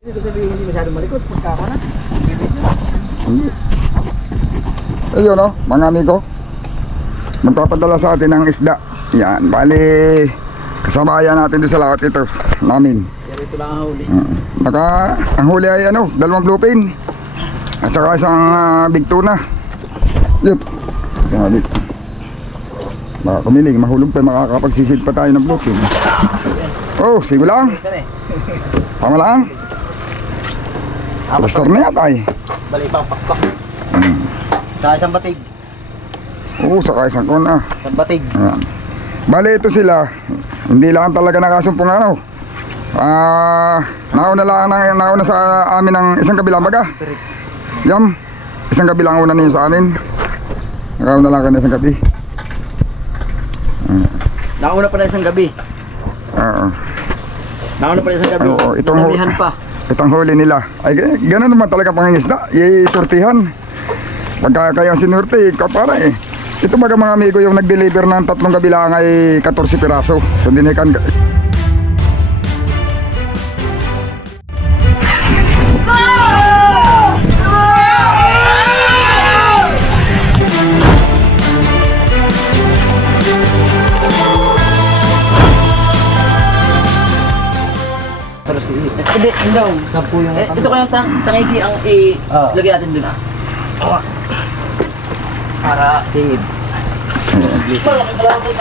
Hindi ko sabihin hindi masyadong malikot. Pagka ako na. Hindi. Ayun no, mga amigo. Magpapadala sa atin ng isda. Yan, bali kasabayan natin doon sa lahat ito namin. Pero ito lang ang huli. Ang huli ay ano, 2 bluefin. At saka isang big tuna. Yun. Isang big. Baka kumilig, mahulog pa, makakapagsisid pa tayo ng bluefin. Oh, sige lang. Saan eh? Tama lang. Pastor na yata eh. Bali pang pakpak. Sa isang batig. Oo, saka isang kuna. Isang batig. Ayan. Bali ito sila. Hindi lang talaga nakasumpong ano. Nauna sa amin ng isang kabilang baga. Yam. Isang gabi lang una niyo sa amin. Nakauna lang ka na isang gabi. Nauna pa na isang gabi. Oo. Nauna pa na isang gabi. Oo, Namihan pa. Itong huli nila. Ay, gano'n naman talaga pangingisda. I-sortihan. Pagka kayo sinurte, kapara eh. Ito baga mga amigo yung nag-deliver ng 3 gabi lang ay 14 piraso. So dinikan. Hindi, hindi daw. 10 yung ito kayang tangigi ang ilagay natin dun para singid.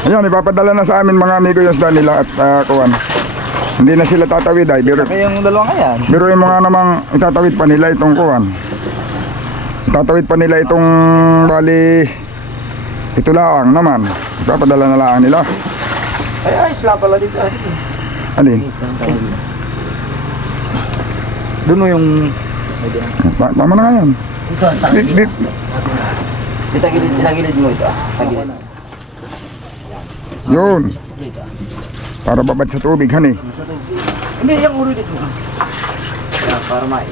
Ayan, ipapadala na sa amin mga amigo yung isda nila at kuwan. Hindi na sila tatawid ay. Yung dalawa nga yan. Biruin mo nga namang itatawid pa nila itong kuwan. Itatawid pa nila itong bali. Ito lang naman. Ipapadala na lang nila. Ay, ayos lang pala dito. Alin? Doon mo yung... Tama na nga yan. Itagilid mo ito. Tagilid. Yun. Para babad sa tubig, han eh. Hindi, yung ulo dito. Para mai.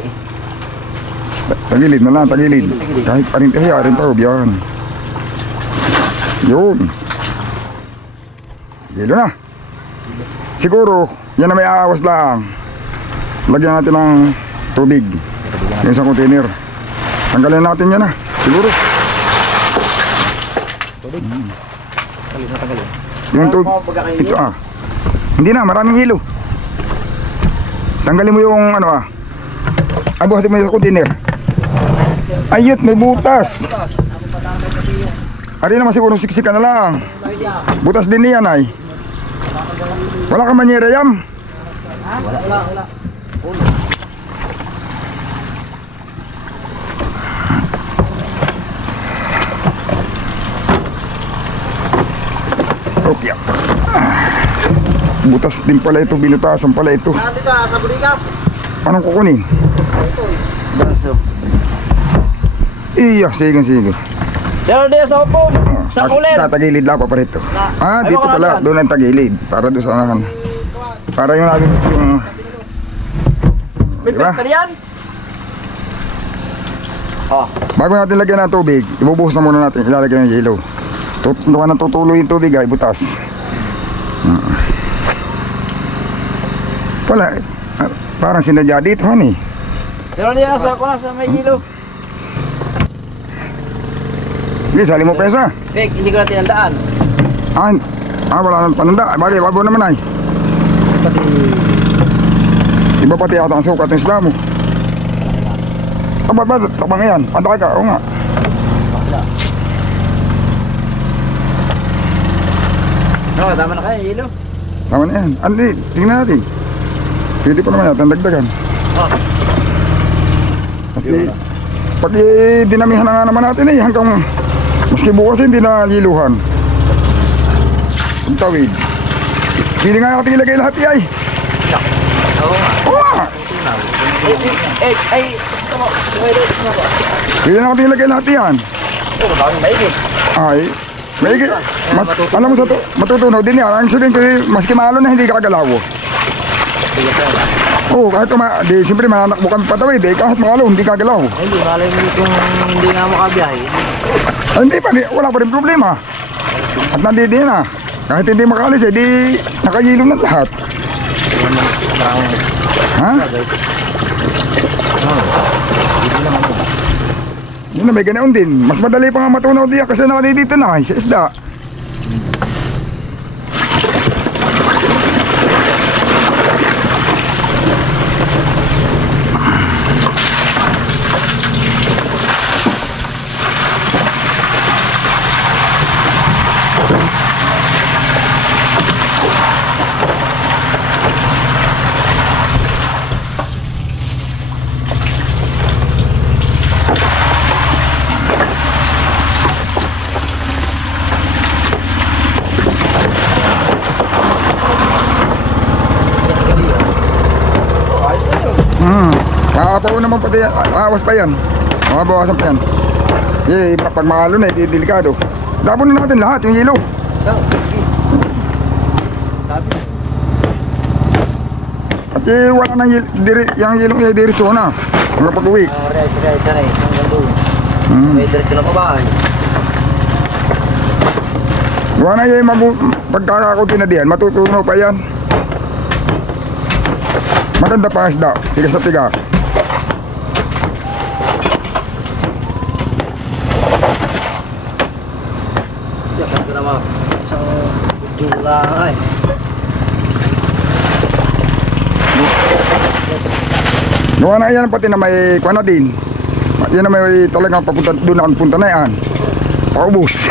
Tagilid na lang, tagilid. Kahit parintihay, rin tawag yan. Yun. Yelo na. Siguro, yan na may aawas lang. Lagyan natin ng tubig. Yung sa container. Tanggalin natin yan na. Siguro. Tubig. Tanggalin na tanggalin. Yung tubig. Ito Hindi na, maraming hilo. Tanggalin mo yung ano Ay, buhatin mo yung container. Ayot, may butas. Ari naman siguro siksika na lang. Butas din niyan ay. Wala ka manyera yam? Wala. Okay. Butas din pala ito, binutasan pala ito. Dito sa bulikap. Anong kukunin? Braso. Iya, sige. Pero di sa upong. Sa kulit. Tatagilid lang pa rito. Dito pala, doon ang tagilid. Para doon sa anahan. Para yung natin yung... Diba? yan? Bago natin lagyan ng tubig, ibubuhos na muna natin, ilalagay ng yelo. Tuwa na tutuloy yung tubig ay butas. Wala, parang sinadya dito han eh. Pero di sa ako na sa may hilo. Sige, sali mo pesa. Pek, hindi ko na tinandaan. Wala nang pananda. Bagay, babo naman ay. Pati... Iba pati yata ang sukat ng isda mo. Ba? Tabang yan. Pantay ka, oo nga. Tama na kayo, hilo. Tama na yan. Andi, tingnan natin. Pwede pa naman natin dagdagan. Pag dinamihan na nga naman natin eh, hanggang maski bukas hindi na liluhan. Pagtawid. Pwede nga natin ilagay lahat ay. Oo nga. Pwede natin ilagay lahat yan. Ay, mas, alam mo sa matutunaw din yan. Ang sabihin ko, maski malo na hindi kakagalaw. Oo, kahit siyempre mananakbo kami patawid eh, kahit malo hindi kagalaw. Hindi, malay mo kung hindi nga makabiyahe. Hindi pa, wala pa rin problema. At nandito na. Kahit hindi makalis eh, di nakayilo na lahat. Ha? Yun na, may ganaon din. Mas madali pa nga matunaw diyan kasi nakadito na sa isda. Kakapaw naman pati yan. Awas pa yan. Makabawasan pa yan. Pag mahalo na, delikado. Dabon na natin lahat, yung yelo. At wala nang yung yelong diretso na. Hanggang pag-uwi. Sanay. Hanggang doon. May diretso na babae. Gawa na yung pagkakakunti na diyan, matutunaw pa yan. Maganda pa isda, tigas na tigas. Ito naman, isang jula ay. Gawa na yan pati na may kuha na din. Yan na may talagang papunta doon na punta na yan. Paubos.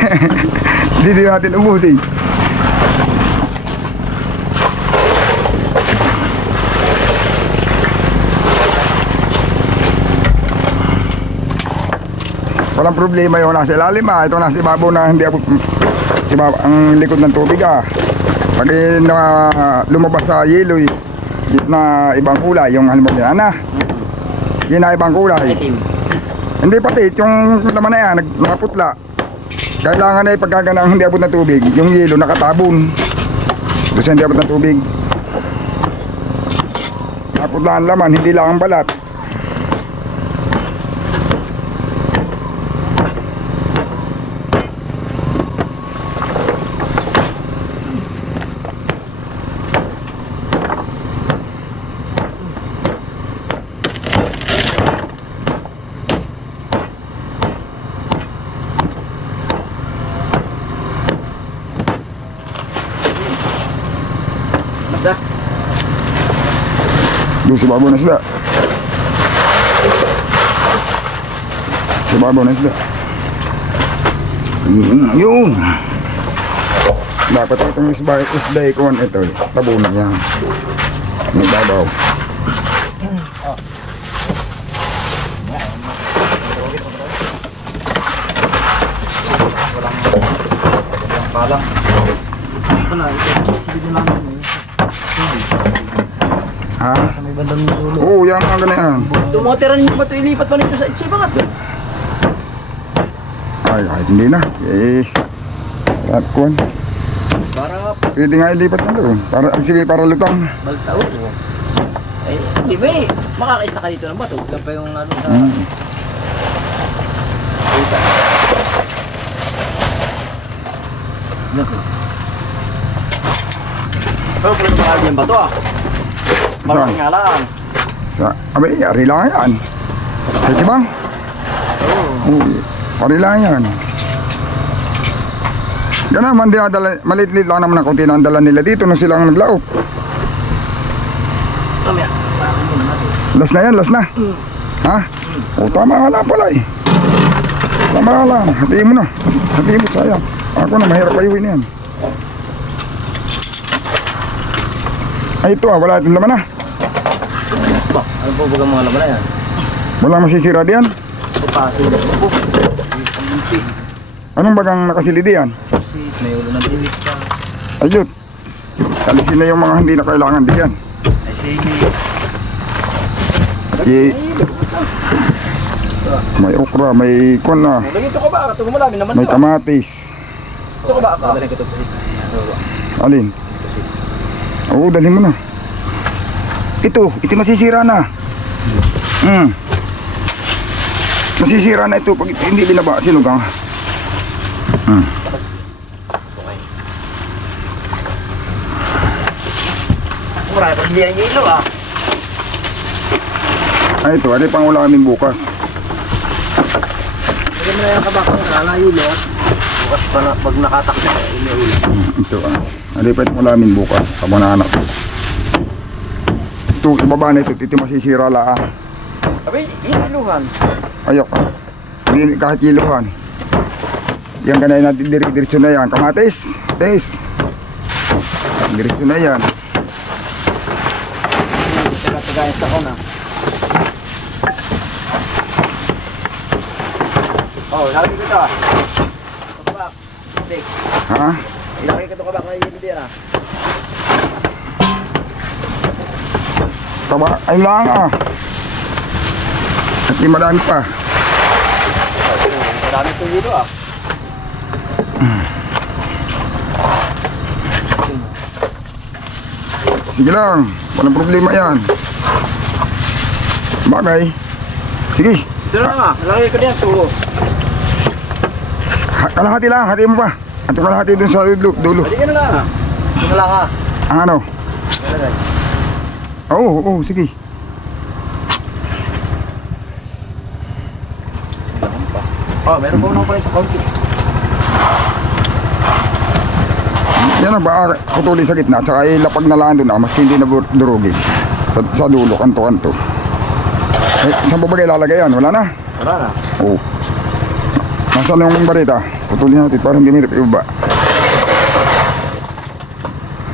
Hindi din natin ubusin. Walang problema yung nasa ilalim ito nasa ibabaw na hindi ako ang likod ng tubig Pag lumabas sa yelo na ibang kulay, yung halimbawa na yun na ibang kulay. Hindi pati yung laman na yan nakaputla. Kailangan na pagkaganang hindi abot ng tubig, yung yelo nakatabon doon sa hindi abot ng tubig. Nakaputla ang laman, hindi lang ang balat. Basta. Doon sa babaw na isda. Sa babaw na isda. Yun. Dapat itong isda ikon. Ito, tabunan yan. Nagbabaw. Walang palang. Ito na, ito namin eh. Ha? May bandang dulo. Oo, yan mga ganyan. Tumatiran nyo ba ito? Ilipat pa nito sa itsibangat doon. Ay, kahit hindi na. At kuwan. Para Pwede nga ilipat na doon. Para, ang sibi para lutang. baltao. Eh, di ba eh, makakaista ka dito ng bato. Ito pa yung ano sa... Ito. Nasa. Pero pala mahal yung bato Malaki nga lang. Abay, ari lang yan. Sa Chibang? Oo. Ari lang yan. Ganun man dinadala, maliit-liit lang naman ang konti na ang dala nila dito nung silang naglaop. Mamaya. Last na yan, last na. Ha? O tama ka lang pala eh. Tama ka lang, hatiin mo na. Hatiin mo, sayang. Ako na, mahirap ayuhin yan. Ay ito wala itong laman na. Ba, ano po bagang mga laman na yan? Walang masisira diyan. Papasin. Anong bagang nakasilid diyan? May ulo ng dilik pa. Ayun. Alisin na yung mga hindi na kailangan diyan. Ay sige. May okra, may kon na, Dito ko ba? Ito mo namin naman. may kamatis. Ito ko ba? Dali ko ito. Alin? Oo, dalhin mo na. Ito masisira na. Masisira na ito pag hindi binaba. Sinugang. Marami pag diyan yung ilo Ay, ito, ano yung pang ulamin bukas? Lagyan mo na yung kabakang nalahilo. Bukas pa na, pag nakatakbo, iniulam. Ito, ano yung pang ulamin bukas? Tama na anak. Ito, ibaba na ito masisira la ah. Abay, iniluhan. Ayok ah. Hindi kahit kiluhan. Yan ganay natin diretso na yan. Kamatis, taste. Diretso na yan. Tagayin sa ko na. Oh, ilagay ko ito ah. Ito kabak. Big. Ha? Ilagay ko ito kabak na yun din ah. Taba, ayun lang ah. At di marami pa. Marami ito dito ah. Sige lang, walang problema yan. Bagay. Sige, Ito na nga, ilagay ko diyan tuho. kalahati lang, hati mo pa. At yung kalahati dun sa dulo. Pwede ka na lang ah. Ito na lang ah. Ang ano? Ilagay. Oo, sige. Oh, meron pa unang pala sa kaunti. Yan ang baka putuli sa gitna. Tsaka ilapag na lang dun maski hindi na durugin. Sa dulo, kanto-kanto. Eh, saan pa ba kayo ilalagay yan? Wala na? Wala na. Oo. Nasaan yung barita? Putulin natin para hindi mirip iba.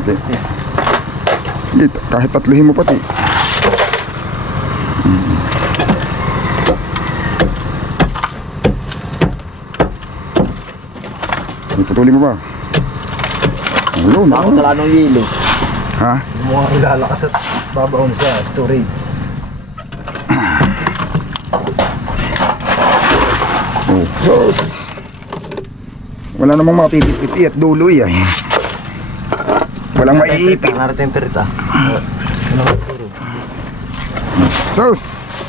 Okay. Dito, kahit tatluhin mo pati. Putulin mo ba? Ayun, Bakit wala nung yelo? ha? Mukhang ilalakas at babaon sa storage. Oh. Sos. Wala namang mapipit-piti at dulo eh. Walang maiipit. Narating perita. Sos.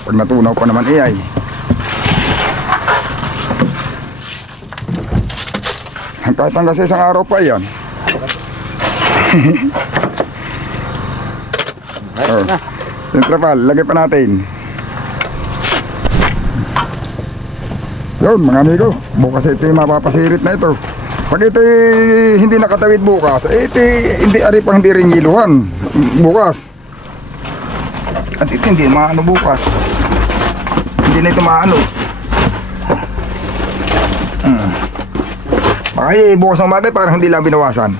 Pag natunaw pa naman ay. Kahit hanggang sa isang araw pa yan. Oh. Siyempre pal, lagay pa natin. Yun mga amigo, bukas ito yung mapapasirit na ito. Pag ito hindi nakatawid bukas, ito hindi ari pang hindi rin yiluhan bukas. At ito hindi maano bukas. Hindi na ito maano. Baka bukas ng bagay parang hindi lang binawasan.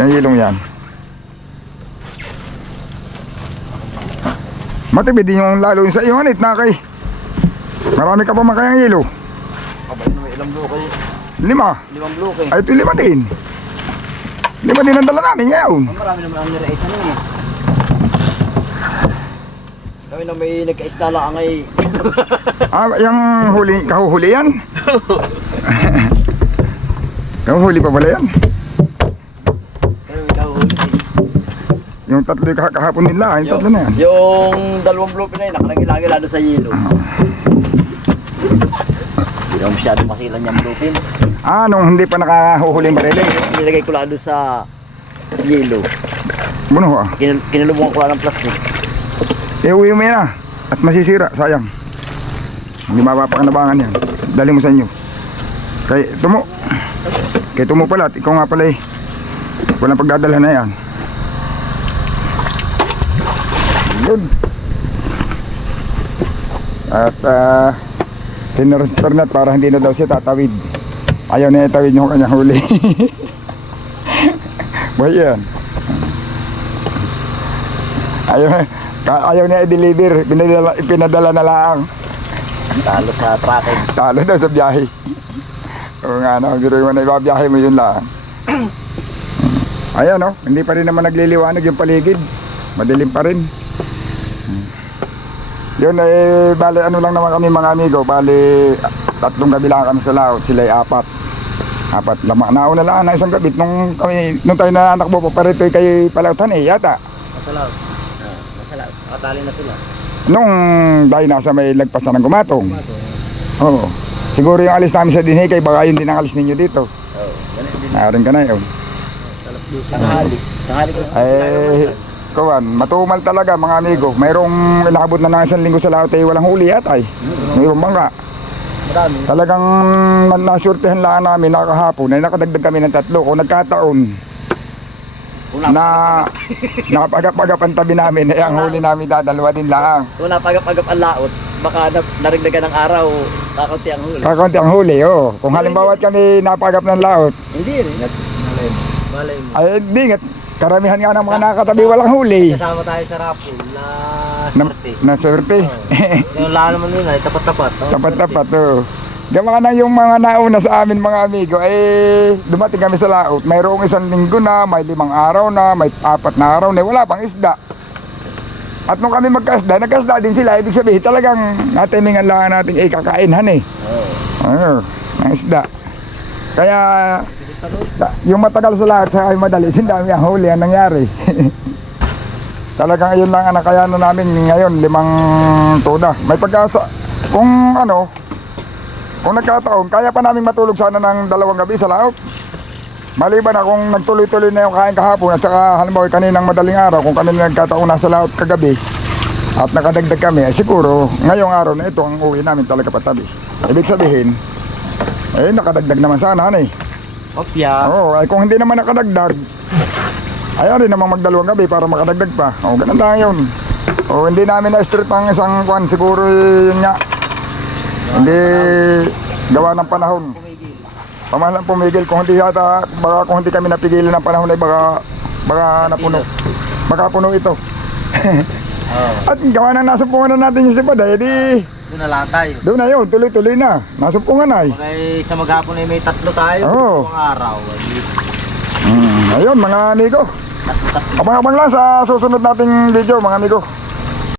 Yung yilong yan. Matibid din yung lalo yung sa iyo, Hanit, nakay. Marami ka pa makayang yelo. Abay na may ilang bloke. 5. 5 bloke. Ay, ito 5 din. 5 din ang dala namin ngayon. Marami naman ang niraisa nun eh. Kami na may nagkaistala ang ay... Yung huli, kahuhuli yan? Kahuhuli pa pala yan? Kami may kahuhuli eh. Yung tatlo kahapon din lang, yung tatlo na yan. Yung 2 bloke na yun, nakalagi-lagi lalo sa yelo. Hindi naman masyado masilan yung bloke. Nung hindi pa nakahuhuling barili. Nilagay ko lalo sa yelo. Buno ha? Kinalubungan ko lang ng plastic. Uwi mo yan at masisira, sayang. Hindi mapapakanabangan yan. Dali mo sa inyo. Kay Tumo pala at ikaw nga pala eh. Walang pagdadalhan na yan. Yun. At tinursternat para hindi na daw siya tatawid. Ayaw na itawid yung kanyang huli. Boy yan. Ayaw niya i-deliver. Pinadala na lang. Talo sa tracking. Talo daw sa biyahe. Oo nga, no, biruin mo na ibabiyahe mo yun lang. Ayan, no, hindi pa rin naman nagliliwanag yung paligid. Madilim pa rin. Yun, bali ano lang naman kami mga amigo. Bali, 3 gabi lang kami sa laot. Sila ay 4. Nauna lang na isang gabi. Nung tayo nananakbo pa parito kay Palautan yata. Masalaw. Masalaw. Nakatali na sila. Nung dahil nasa may lagpas na ng Gumatong. Oo. Siguro yung alis namin sa Dinhay kay baka yun din ang alis ninyo dito. Oo. Ganun din. Naarin ka na yun. Tanghali. Tanghali ko. Kawan, matumal talaga mga amigo. Mayroong inabot na ng 1 linggo sa laot ay walang huli at ay. Mayroong bangka. Marami. Talagang nasurtihan lang namin nakahapon ay nakadagdag kami ng 3 kung nagkataon na nakapagap-agap ang tabi namin ay ang huli namin dadalawa din lang. Kung napagap-agap ang laot, baka narigdagan ng araw, kakaunti ang huli. Kakunti ang huli, oh. Kung halimbawa kami napagap ng laot, Hindi rin. Malay mo. ay hindi nga, karamihan nga ng mga nakatabi walang huli. Kasama tayo sa raffle na Na, swerte. naswerte. Yung lahat naman nila, tapat-tapat. Tapat-tapat, oh. Gama na yung mga nauna sa amin mga amigo, eh dumating kami sa laot. Mayroong 1 linggo na, may 5 araw na, may 4 na araw na, wala pang isda. At nung kami magkasda, nagkasda din sila. Ibig sabihin talagang natimingan lang natin kakainhan eh. Oo, ng isda. Kaya yung matagal sa lahat sa ay madali, sindami ang huli ang nangyari. Talagang ayun lang ang nakayanan namin ngayon, 5 toda. May pag-asa. Kung ano, kung nagkataon, kaya pa namin matulog sana ng 2 gabi sa laot. Maliban na kung nagtuloy-tuloy na yung kain kahapon at saka halimbawa kaninang madaling araw, kung kami nagkataon nasa laot kagabi at nakadagdag kami, ay siguro ngayong araw na ito ang uwi namin talaga patabi. Ibig sabihin, eh nakadagdag naman sana eh. Opya. Oo, ay kung hindi naman nakadagdag, ay rin namang mag2 gabi para makadagdag pa. O, ganun lang yun. O, hindi namin na-strip ang isang kwan, siguro yun nga. Hindi gawa ng panahon. Pamahalang pumigil, kung hindi yata, baka kung hindi kami napigilan ng panahon ay baka napuno. Baka puno ito. At gawa na nasumpungan na natin yung sipad, eh di Doon na lang tayo. doon na yun, tuloy-tuloy na. Nasumpungan ay. Okay, sa maghapon ay may 3 tayo. Oo. Mga araw. Ayun mga amigo. Abang-abang lang sa susunod nating video mga amigo.